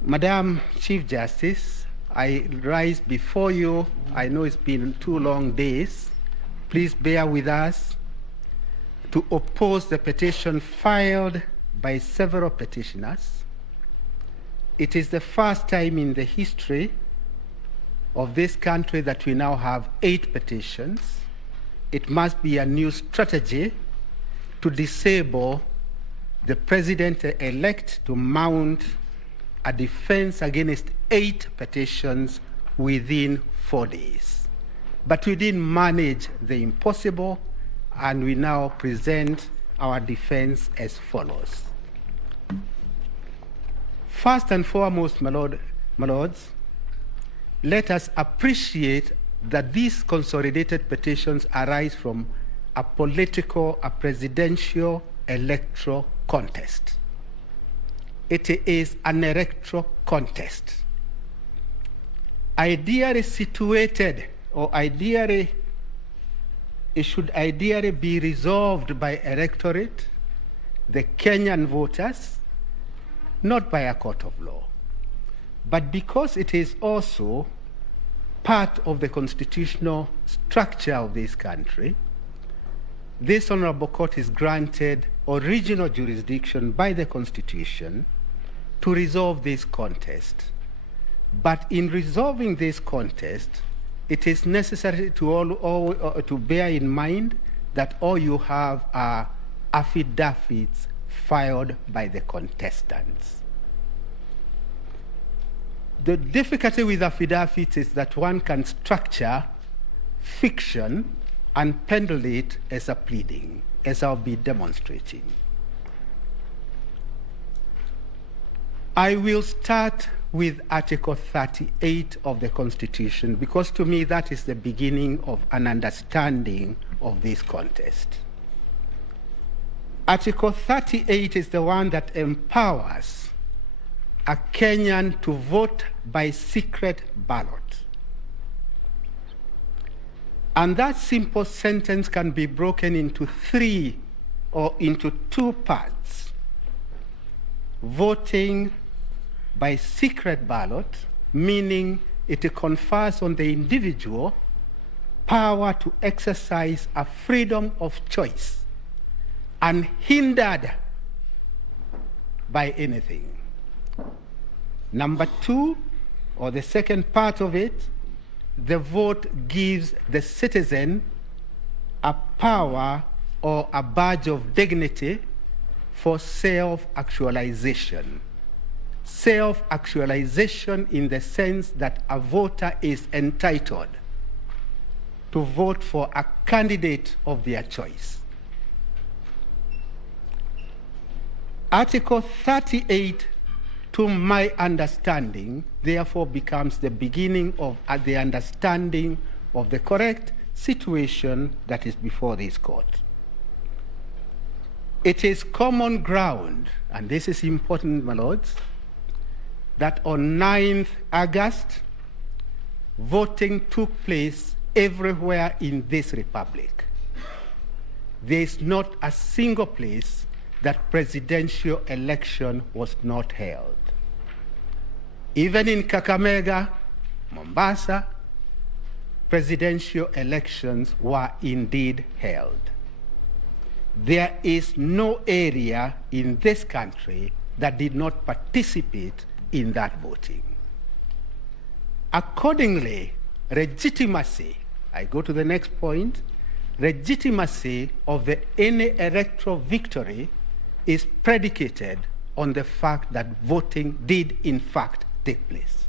Madam Chief Justice, I rise before you. I know it's been 2 long days. Please bear with us to oppose the petition filed by several petitioners. It is the first time in the history of this country that we now have 8 petitions. It must be a new strategy to disable the president-elect to mount a defense against 8 petitions within 4 days. But we didn't manage the impossible, and we now present our defense as follows. First and foremost, my lords, let us appreciate that these consolidated petitions arise from a presidential electoral contest. It is an electoral contest. Ideally situated, or it should ideally be resolved by electorate, the Kenyan voters, not by a court of law. But because it is also part of the constitutional structure of this country, this honorable court is granted original jurisdiction by the Constitution to resolve this contest. But in resolving this contest, it is necessary to bear in mind that all you have are affidavits filed by the contestants. The difficulty with affidavits is that one can structure fiction and peddle it as a pleading, as I'll be demonstrating. I will start with Article 38 of the Constitution, because to me that is the beginning of an understanding of this contest. Article 38 is the one that empowers a Kenyan to vote by secret ballot. And that simple sentence can be broken into 3 or into 2 parts. Voting by secret ballot, meaning it confers on the individual power to exercise a freedom of choice, unhindered by anything. Number 2, or the second part of it, the vote gives the citizen a power or a badge of dignity for self-actualization. Self-actualization in the sense that a voter is entitled to vote for a candidate of their choice. Article 38, to my understanding, therefore becomes the beginning of the understanding of the correct situation that is before this court. It is common ground, and this is important, my lords, that on 9th August, voting took place everywhere in this republic. There is not a single place that presidential election was not held. Even in Kakamega, Mombasa, presidential elections were indeed held. There is no area in this country that did not participate in that voting. Accordingly, legitimacy, I go to the next point, legitimacy of any electoral victory is predicated on the fact that voting did in fact take place.